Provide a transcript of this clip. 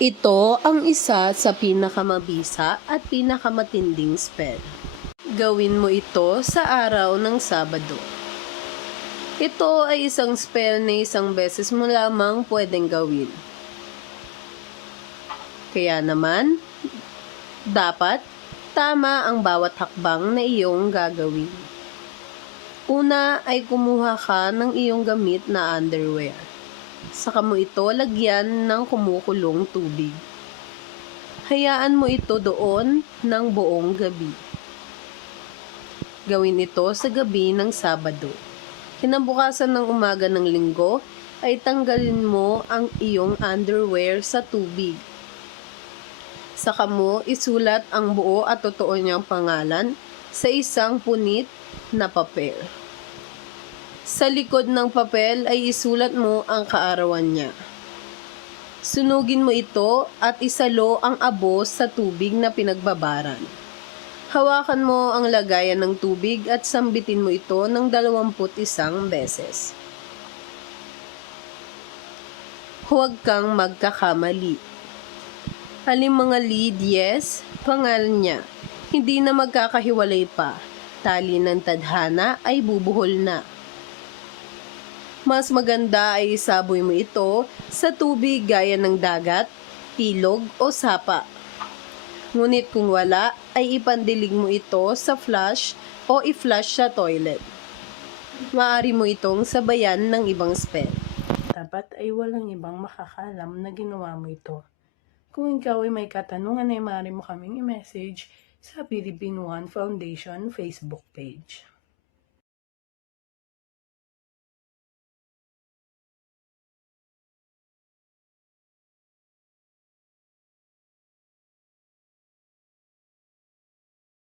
Ito ang isa sa pinakamabisa at pinakamatinding spell. Gawin mo ito sa araw ng Sabado. Ito ay isang spell na isang beses mo lamang pwedeng gawin. Kaya naman, dapat tama ang bawat hakbang na iyong gagawin. Una ay kumuha ka ng iyong gamit na underwear. Saka mo ito lagyan ng kumukulong tubig. Hayaan mo ito doon ng buong gabi. Gawin ito sa gabi ng Sabado. Kinabukasan ng umaga ng linggo ay tanggalin mo ang iyong underwear sa tubig. Saka mo isulat ang buo at totoo niyang pangalan sa isang punit na papel. Sa likod ng papel ay isulat mo ang kaarawan niya. Sunugin mo ito at isalo ang abo sa tubig na pinagbabaran. Hawakan mo ang lagayan ng tubig at sambitin mo ito ng 21 beses. Huwag kang magkakamali. Halim mga lead, yes, pangalan niya. Hindi na magkakahiwalay pa. Tali ng tadhana ay bubuhol na. Mas maganda ay isaboy mo ito sa tubig gaya ng dagat, ilog o sapa. Ngunit kung wala, ay ipandilig mo ito sa flush o i-flush sa toilet. Maari mo itong sabayan ng ibang spell. Dapat ay walang ibang makakalam na ginawa mo ito. Kung ikaw ay may katanungan ay maaari mo kaming i-message sa Philippine One Foundation Facebook page.